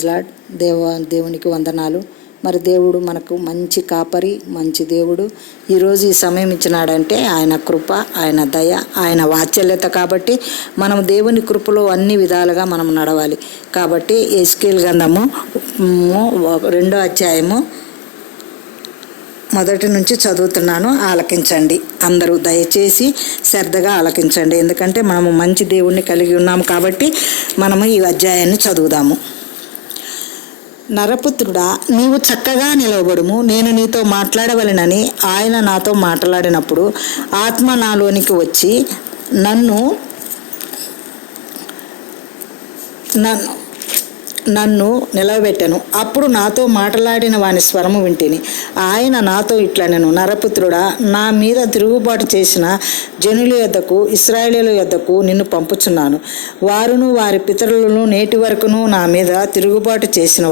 Lord. దేవునికి వందనాలు. మరి దేవుడు మనకు మంచి కాపరి, మంచి దేవుడు. ఈరోజు ఈ సమయం ఇచ్చినాడంటే ఆయన కృప, ఆయన దయ, ఆయన వాత్సల్యత. కాబట్టి మనం దేవుని కృపలో అన్ని విధాలుగా మనం నడవాలి. కాబట్టి ఎస్కేల్ గ్రంథము 2వ అధ్యాయము 1 నుంచి చదువుతున్నాను, ఆలకించండి. అందరూ దయచేసి శ్రద్ధగా ఆలకించండి. ఎందుకంటే మనము మంచి దేవుణ్ణి కలిగి ఉన్నాము కాబట్టి మనము ఈ అధ్యాయాన్ని చదువుదాము. నరపుత్రుడా, నీవు చక్కగా నిలవబడుము, నేను నీతో మాట్లాడవలెనని ఆయన నాతో మాట్లాడినప్పుడు ఆత్మ నాలోనికి వచ్చి నన్ను నిలవబెట్టెను. అప్పుడు నాతో మాట్లాడిన వాని స్వరము వింటిని. ఆయన నాతో ఇట్లనెను, నరపుత్రుడా, నా మీద తిరుగుబాటు చేసిన జనుల యొద్దకు, ఇశ్రాయేలీయుల యొద్దకు నిన్ను పంపుచున్నాను. వారును వారి పితరులను నేటి వరకును నా మీద తిరుగుబాటు చేసిన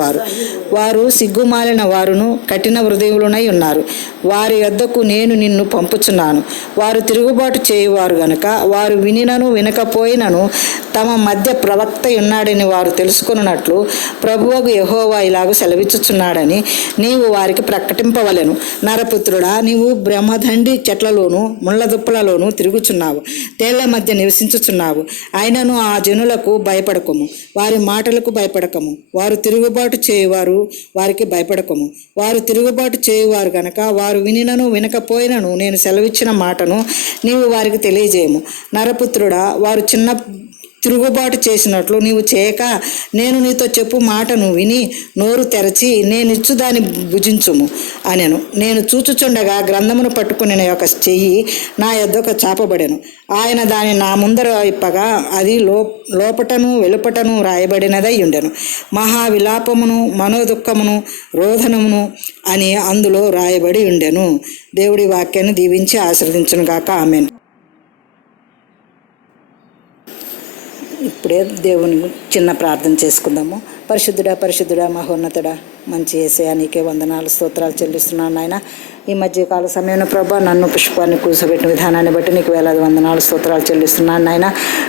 వారు సిగ్గుమాలిన వారును కఠిన హృదయులునై ఉన్నారు. వారి యొద్దకు నేను నిన్ను పంపుచున్నాను. వారు తిరుగుబాటు చేయువారు గనుక వారు వినినను వినకపోయినను తమ మధ్య ప్రవక్త ఉన్నాడని వారు తెలుసుకొనున్నట్లు ప్రభువగు యెహోవా ఇలాగ సెలవిచ్చుచున్నాడని నీవు వారికి ప్రకటింపవలెను. నరపుత్రుడా, నీవు బ్రహ్మదండి చెట్లలోను ముళ్ళ దుప్పలలోను తిరుగుచున్నావు, తేళ్ల మధ్య నివసించుచున్నావు. అయినను ఆ జనులకు భయపడకము, వారి మాటలకు భయపడకము. వారు తిరుగుబాటు చేయువారు, వారికి భయపడకము. వారు తిరుగుబాటు చేయువారు గనక వారు వినినను వినకపోయినను నేను సెలవిచ్చిన మాటను నీవు వారికి తెలియజేయము. నరపుత్రుడా, వారు చిన్న తిరుగుబాటు చేసినట్లు నీవు చేయక నేను నీతో చెప్పు మాటను విని నోరు తెరచి నేనిచ్చు దాన్ని భుజించుము అనెను. నేను చూచుచుండగా గ్రంథమును పట్టుకుని యొక్క చెయ్యి నా యొద్దకు చాపబడెను. ఆయన దాన్ని నా ముందర ఇప్పగా అది లోపటను వెలుపటను రాయబడినదై ఉండెను. మహావిలాపమును మనోదుఃఖమును రోధనమును అని అందులో రాయబడి ఉండెను. దేవుడి వాక్యాన్ని దీవించి ఆశీర్వదించును గాక. ఆమేన్. ఇప్పుడే దేవుని చిన్న ప్రార్థన చేసుకుందాము. పరిశుద్ధుడా మహోన్నతుడా, మంచి యేసయ్యా, నీకే వందనాలు స్తోత్రాలు చెల్లిస్తున్నాను నాయన. ఈ మధ్యకాల సమయంలో ప్రభా నన్ను పుష్పాన్ని కూర్చోబెట్టిన విధానాన్ని బట్టి నీకు వేలాది వందనాలు స్తోత్రాలు చెల్లిస్తున్నాను నాయన.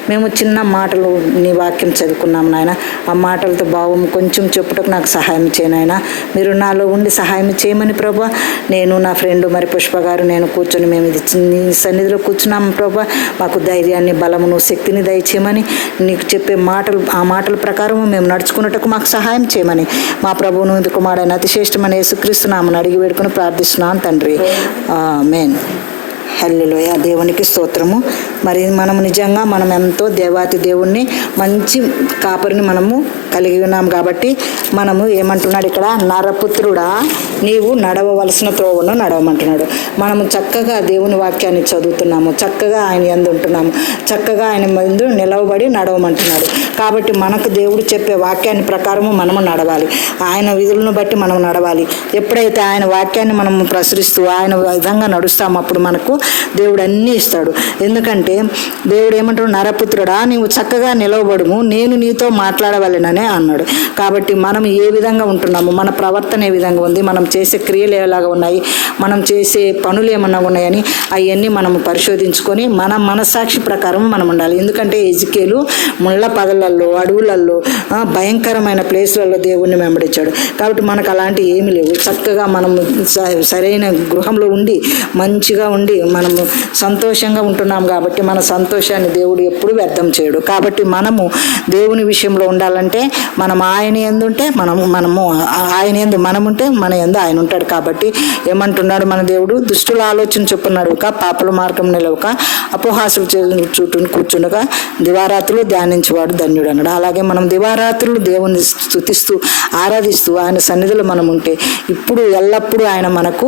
మేము చిన్న మాటలు నీ వాక్యం చదువుకున్నాము నాయన. ఆ మాటలతో భావం కొంచెం చెప్పుటకు నాకు సహాయం చేయనాయన. మీరు నాలో ఉండి సహాయం చేయమని ప్రభా, నేను నా ఫ్రెండ్ మరి పుష్ప గారు నేను కూర్చొని మేము ఇది నీ సన్నిధిలో కూర్చున్నాము ప్రభా. మాకు ధైర్యాన్ని, బలమును, శక్తిని దయచేయమని, నీకు చెప్పే మాటలు ఆ మాటల ప్రకారం మేము నడుచుకున్నట్టుకు మాకు సహాయం చేయమని మా ప్రభువును కుమారుడైన అతిశ్రేష్టమైన యేసుక్రీస్తు నామమున అడిగి వేడుకొని ప్రార్థిస్తున్నాను తండ్రి. ఆమేన్. హల్లెలూయా. దేవునికి స్తోత్రము. మరి మనము నిజంగా మనం ఎంతో దేవాతి దేవుణ్ణి, మంచి కాపరిని మనము కలిగి ఉన్నాం. కాబట్టి మనము ఏమంటున్నాడు ఇక్కడ, నరపుత్రుడా, నీవు నడవవలసిన త్రోవను నడవమంటున్నాడు. మనము చక్కగా దేవుని వాక్యాన్ని చదువుతున్నాము, చక్కగా ఆయన యందు ఉంటున్నాము, చక్కగా ఆయన ముందు నిలవబడి నడవమంటున్నాడు. కాబట్టి మనకు దేవుడు చెప్పే వాక్యాన్ని ప్రకారము మనము నడవాలి. ఆయన విధులను బట్టి మనం నడవాలి. ఎప్పుడైతే ఆయన వాక్యాన్ని మనము ప్రసరిస్తూ ఆయన విధంగా నడుస్తామో అప్పుడు మనకు దేవుడు అన్నీ ఇస్తాడు. ఎందుకంటే దేవుడు ఏమంటాడు, నరపుత్రుడా, నీవు చక్కగా నిలవబడుము, నేను నీతో మాట్లాడవలెననే అన్నాడు. కాబట్టి మనం ఏ విధంగా ఉంటున్నాము, మన ప్రవర్తన ఏ విధంగా ఉంది, మనం చేసే క్రియలు ఎలాగా ఉన్నాయి, మనం చేసే పనులు ఏమన్నా ఉన్నాయని అవన్నీ మనము పరిశోధించుకొని మన మనసాక్షి ప్రకారం మనం ఉండాలి. ఎందుకంటే ఎజికేలు ముళ్ళ పదలల్లో, అడవులలో, భయంకరమైన ప్లేస్లలో దేవుణ్ణి వెంబడించాడు. కాబట్టి మనకు అలాంటి ఏమీ లేవు. చక్కగా మనము సరైన గృహంలో ఉండి మంచిగా ఉండి మనము సంతోషంగా ఉంటున్నాం. కాబట్టి మన సంతోషాన్ని దేవుడు ఎప్పుడు వ్యర్థం చేయడు. కాబట్టి మనము దేవుని విషయంలో ఉండాలంటే మనం ఆయన యందు ఉంటే మనము ఆయన యందు మనం ఉంటే మన యందు ఆయన ఉంటాడు. కాబట్టి ఏమంటున్నాడు మన దేవుడు, దుష్టుల ఆలోచన చొప్పున నడవక, పాపల మార్గం నిలవక, అపోహాసులు చుట్టూ కూర్చుండగా దివారాత్రులు ధ్యానించేవాడు ధన్యుడు అన్నాడు. అలాగే మనం దివారాత్రులు దేవుని స్తుతిస్తూ ఆరాధిస్తూ ఆయన సన్నిధిలో మనం ఉంటే ఇప్పుడు ఎల్లప్పుడూ ఆయన మనకు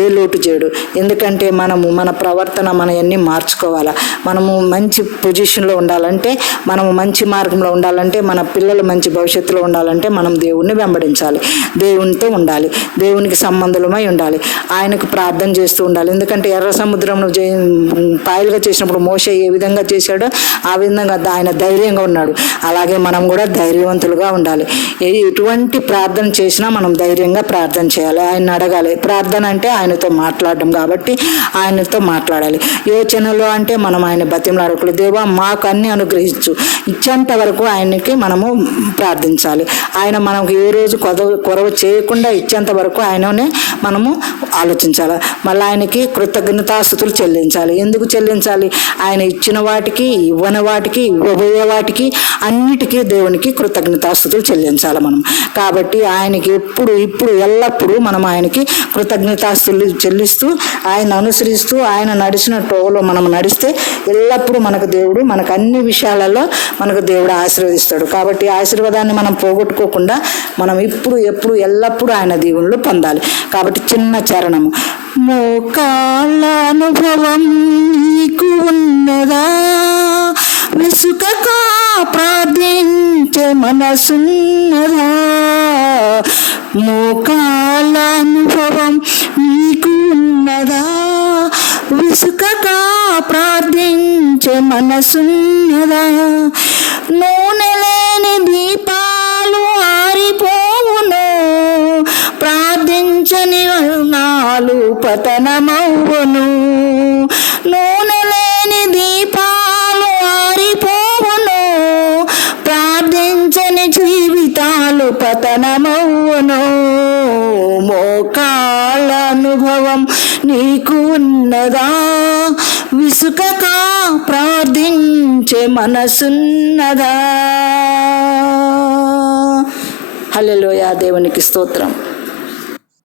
ఏ లోటు చేయడు. ఎందుకంటే మనము మన ప్రవర్తన మనయన్నీ మార్చుకోవాలా. మనము మంచి పొజిషన్లో ఉండాలంటే, మనము మంచి మార్గంలో ఉండాలంటే, మన పిల్లలు మంచి భవిష్యత్తులో ఉండాలంటే మనం దేవుణ్ణి వెంబడించాలి, దేవునితో ఉండాలి, దేవునికి సంబంధులమై ఉండాలి, ఆయనకు ప్రార్థన చేస్తూ ఉండాలి. ఎందుకంటే ఎర్ర సముద్రంలో పాయలుగా చేసినప్పుడు మోషే ఏ విధంగా చేశాడో ఆ విధంగా ఆయన ధైర్యంగా ఉన్నాడు. అలాగే మనం కూడా ధైర్యవంతులుగా ఉండాలి. ఎటువంటి ప్రార్థన చేసినా మనం ధైర్యంగా ప్రార్థన చేయాలి, ఆయన అడగాలి. ప్రార్థన అంటే ఆయనతో మాట్లాడడం కాబట్టి ఆయనతో మాట్లాడాలి. యోచనలో అంటే మనం ఆయన బతిమలాడకూడదు. దేవా మాకు అన్ని అనుగ్రహించు, ఇచ్చేంత వరకు ఆయనకి మనము ప్రార్థించాలి. ఆయన మనకు ఏ రోజు కొరవ చేయకుండా ఇచ్చేంత వరకు ఆయననే మనము ఆలోచించాలి. మళ్ళీ ఆయనకి కృతజ్ఞతాస్తుతులు చెల్లించాలి. ఎందుకు చెల్లించాలి? ఆయన ఇచ్చిన వాటికి, ఇవ్వని వాటికి, ఇవ్వబోయే వాటికి అన్నిటికీ దేవునికి కృతజ్ఞతాస్తుతులు చెల్లించాలి మనం. కాబట్టి ఆయనకి ఇప్పుడు ఎల్లప్పుడూ మనం ఆయనకి కృతజ్ఞతాస్తులు చెల్లిస్తూ ఆయన అనుసరిస్తూ ఆయన నడిచిన టోలో మనం నడిస్తే ఎల్లప్పుడూ మనకు దేవుడు మనకు అన్ని విషయాలలో మనకు దేవుడు ఆశీర్వదిస్తాడు. కాబట్టి ఆశీర్వాదాన్ని మనం పోగొట్టుకోకుండా మనం ఎప్పుడు ఎల్లప్పుడూ ఆయన దీవెనలు పొందాలి. కాబట్టి చిన్న చరణము. మోకాళ్ళ అనుభవం నీకు ఉన్నదా, విసుకక ప్రార్థించే మనసున్నదా. మోకాళ్ళ అనుభవం నీకు ఉన్నదా, విసుకక ప్రార్థించే మనసున్నదా. నూనె లేని దీపాలు ఆరిపోవును, ప్రార్థించని నాలు పతనమవును. నూనె లేని దీపాలు ఆరిపోవును, ప్రార్థించని జీవితాలు పతనమవును. మోకాళ్ళ అనుభవం నీకు ఉన్నదా, విసుకక ప్రార్థించే మనసున్నదా. హల్లెలూయా, దేవునికి స్తోత్రం.